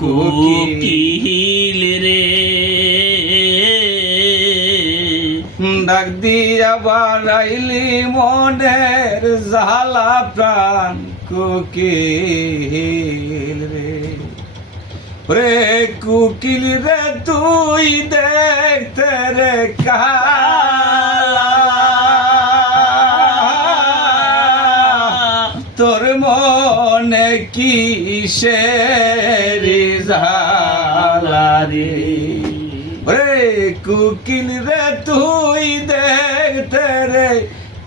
কোকিল রে ডাক দিয়া বাড়াইলি মনের জ্বালা প্রাণ কোকিল রে রে কোকিল রে তুই দেখতে রে কালা তোর মনে কিসের জ্বালা রে রে কোকিল রে তুই দেখতে রে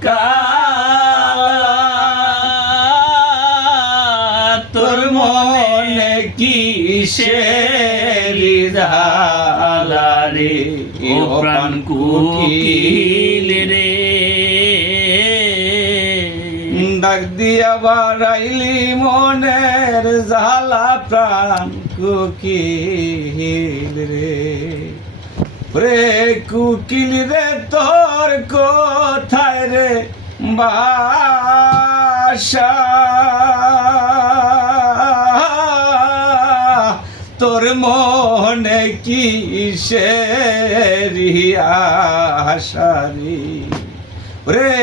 কালা তোর মনে কিসের জ্বালা রে ও প্রাণ কোকিল রে ডাক দিয়া বাড়াইলি মনের জ্বালা প্রাণ কোকিল রে রে কোকিল রে তোর কোথায় রে বাসা তোর মনে কিসের আশা রে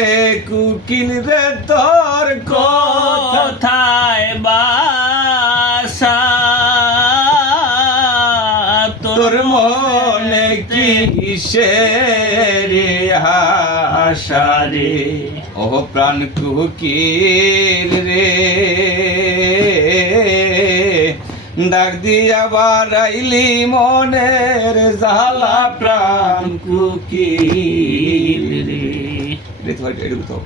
কোকিল রে তোর কোথায় বাসা তোর মনে কিসের আশা রে ও প্রাণ কোকিল রে ডাক দিয়া বাড়াইলি মনের জ্বালা প্রাণ কোকিল রে রে তো